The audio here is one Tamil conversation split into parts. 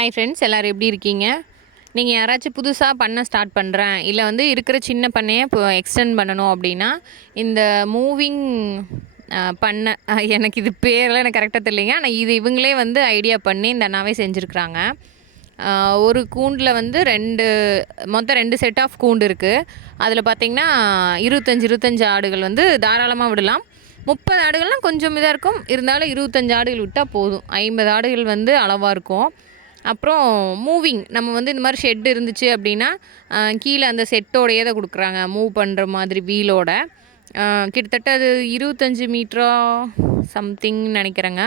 ஹாய் ஃப்ரெண்ட்ஸ் எல்லோரும் எப்படி இருக்கீங்க? நீங்கள் யாராச்சும் புதுசாக பண்ண ஸ்டார்ட் பண்ணுறேன் இல்லை வந்து இருக்கிற சின்ன பண்ணையை இப்போ எக்ஸ்டெண்ட் பண்ணணும் அப்படின்னா இந்த மூவிங் பண்ண எனக்கு இது பேரெல்லாம் எனக்கு கரெக்டாக தெரியலைங்க. ஆனால் இது இவங்களே வந்து ஐடியா பண்ணி இந்த அண்ணாவே செஞ்சுருக்குறாங்க. ஒரு கூண்டில் வந்து ரெண்டு மொத்தம் ரெண்டு செட் ஆஃப் கூண்டு இருக்குது அதில் பார்த்தீங்கன்னா இருபத்தஞ்சி இருபத்தஞ்சி ஆடுகள் வந்து தாராளமாக விடலாம். முப்பது ஆடுகள்லாம் கொஞ்சம் இதாக இருக்கும். இருந்தாலும் இருபத்தஞ்சு ஆடுகள் விட்டால் போதும். ஐம்பது ஆடுகள் வந்து அளவாக இருக்கும். அப்புறம் மூவிங் நம்ம வந்து இந்த மாதிரி ஷெட் இருந்துச்சு அப்படின்னா கீழே அந்த செட்டோடையே தான் கொடுக்குறாங்க. மூவ் பண்ணுற மாதிரி வீலோட கிட்டத்தட்ட அது இருபத்தஞ்சி மீட்டரா சம்திங் நினைக்கிறேங்க.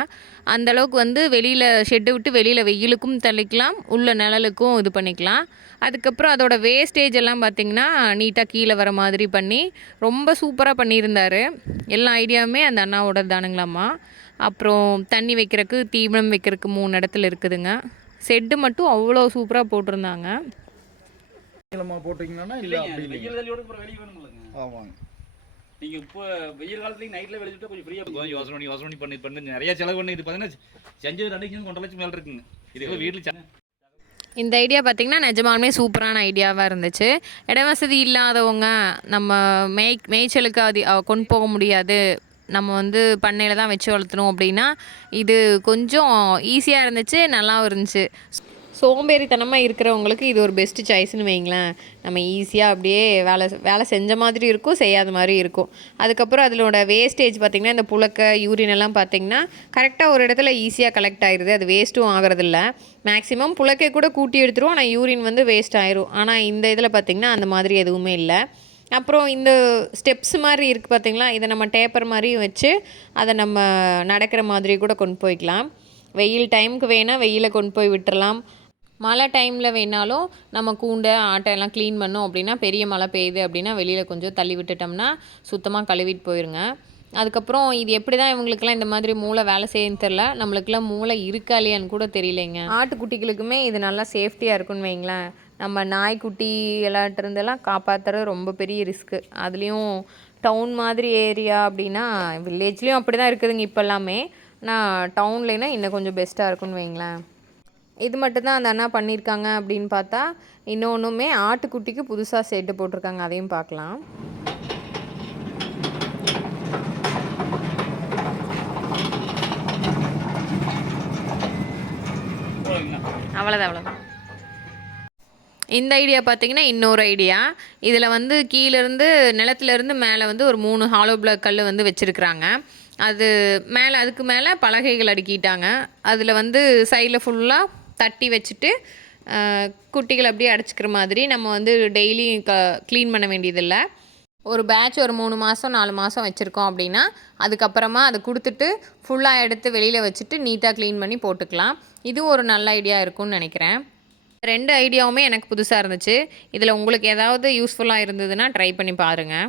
அந்தளவுக்கு வந்து வெளியில் ஷெட்டு விட்டு வெளியில் வெயிலுக்கும் தள்ளிக்கலாம் உள்ள நிழலுக்கும் இது பண்ணிக்கலாம். அதுக்கப்புறம் அதோட வேஸ்டேஜ் எல்லாம் பார்த்திங்கன்னா நீட்டாக கீழே வர மாதிரி பண்ணி ரொம்ப சூப்பராக பண்ணியிருந்தாரு. எல்லா ஐடியாவுமே அந்த அண்ணாவோட தானுங்களாம்மா. அப்புறம் தண்ணி வைக்கிறதுக்கு தீவனம் வைக்கிறதுக்கு மூணு இடத்துல இருக்குதுங்க. செட்டு மட்டும் அவ்வளோ சூப்பராக போட்டிருந்தாங்க. போட்டீங்கன்னா ஆமாங்க. நீங்க இப்போ வெயில் காலத்துலயும் நைட்ல வெளியிட்டா கொஞ்சம் ஃப்ரீயா இருக்கும் யோசனை பண்ணி யோசனை பண்ணி பண்ணி பண்ணி நிறைய செலவு பண்ணி இது பார்த்தீங்கன்னா செஞ்சது ரெண்டு லட்சம் ஒன்றரை லட்சம் மேல இருக்குங்க. இது ஏதோ வீட்டில் சென்னை இந்த ஐடியா பார்த்திங்கன்னா நிஜமாலுமே சூப்பரான ஐடியாவாக இருந்துச்சு. இட வசதி இல்லாதவங்க நம்ம மேய் மேய்ச்சலுக்கு அது கொண்டு போக முடியாது. நம்ம வந்து பண்ணையில் தான் வச்சு வளர்த்துனோம் அப்படின்னா இது கொஞ்சம் ஈஸியாக இருந்துச்சு நல்லாவும் இருந்துச்சு. சோம்பேறித்தனமாக இருக்கிறவங்களுக்கு இது ஒரு பெஸ்ட்டு சாய்ஸ்னு வைங்களேன். நம்ம ஈஸியாக அப்படியே வேலை வேலை செஞ்ச மாதிரி இருக்கும் செய்யாத மாதிரி இருக்கும். அதுக்கப்புறம் அதனோட வேஸ்டேஜ் பார்த்திங்கன்னா இந்த புழக்க யூரின் எல்லாம் பார்த்திங்கன்னா கரெக்டாக ஒரு இடத்துல ஈஸியாக கலெக்ட் ஆயிடுது அது வேஸ்ட்டும் ஆகிறதில்ல. மேக்ஸிமம் புழக்கை கூட கூட்டி எடுத்துருவோம் ஆனால் யூரின் வந்து வேஸ்ட் ஆயிரும். ஆனால் இந்த இதில் பார்த்திங்கன்னா அந்த மாதிரி எதுவுமே இல்லை. அப்புறம் இந்த ஸ்டெப்ஸ் மாதிரி இருக்குது பார்த்தீங்களா? இதை நம்ம டேப்பர் மாதிரியும் வச்சு அதை நம்ம நடக்கிற மாதிரி கூட கொண்டு போய்க்கலாம். வெயில் டைமுக்கு வேணால் வெயிலில் கொண்டு போய் விட்டுறலாம். மழை டைமில் வேணாலும் நம்ம கூண்டை ஆட்டை எல்லாம் க்ளீன் பண்ணோம் அப்படின்னா பெரிய மழை பெய்யுது அப்படின்னா வெளியில் கொஞ்சம் தள்ளி விட்டுட்டோம்னா சுத்தமாக கழுவிட்டு போயிருங்க. அதுக்கப்புறம் இது எப்படி தான் இவங்களுக்குலாம் இந்த மாதிரி மூளை வேலை செய்யன்னு தெரில நம்மளுக்குலாம் மூளை இருக்கா இல்லையான்னு கூட தெரியலைங்க. ஆட்டுக்குட்டிகளுக்குமே இது நல்லா சேஃப்டியாக இருக்குன்னு வைங்களேன். நம்ம நாய்க்குட்டி எல்லாட்டிருந்தெல்லாம் காப்பாற்றுறது ரொம்ப பெரிய ரிஸ்க்கு அதுலேயும் டவுன் மாதிரி ஏரியா அப்படின்னா வில்லேஜ்லேயும் அப்படி தான் இருக்குதுங்க இப்போ எல்லாமே. ஆனால் டவுன்லேனா இன்னும் கொஞ்சம் பெஸ்ட்டாக இருக்குன்னு வைங்களேன். இது மட்டும்தான் அந்த அண்ணா பண்ணியிருக்காங்க அப்படின்னு பார்த்தா இன்னொன்றுமே ஆட்டுக்குட்டிக்கு புதுசாக செட்டு போட்டிருக்காங்க அதையும் பார்க்கலாம். அவ்வளோதான் அவ்வளோதான் இந்த ஐடியா பார்த்தீங்கன்னா இன்னொரு ஐடியா இதில் வந்து கீழேருந்து நிலத்துலேருந்து மேலே வந்து ஒரு மூணு ஹாலோ பிளாக் கல் வந்து வச்சுருக்குறாங்க. அது மேலே அதுக்கு மேலே பலகைகள் அடுக்கிட்டாங்க. அதில் வந்து சைடில் ஃபுல்லாக தட்டி வச்சுட்டு குட்டிகள் அப்படியே அடைச்சிக்கிற மாதிரி நம்ம வந்து டெய்லியும் க க்ளீன் பண்ண வேண்டியதில்லை. ஒரு பேட்ச் ஒரு மூணு மாதம் நாலு மாதம் வச்சுருக்கோம் அப்படின்னா அதுக்கப்புறமா அதை கொடுத்துட்டு ஃபுல்லாக எடுத்து வெளியில் வச்சுட்டு நீட்டாக க்ளீன் பண்ணி போட்டுக்கலாம். இதுவும் ஒரு நல்ல ஐடியா இருக்கும்னு நினைக்கிறேன். ரெண்டு ஐடியாவுமே எனக்கு புதுசாக இருந்துச்சு. இதில் உங்களுக்கு ஏதாவது யூஸ்ஃபுல்லாக இருந்ததுன்னா ட்ரை பண்ணி பாருங்கள்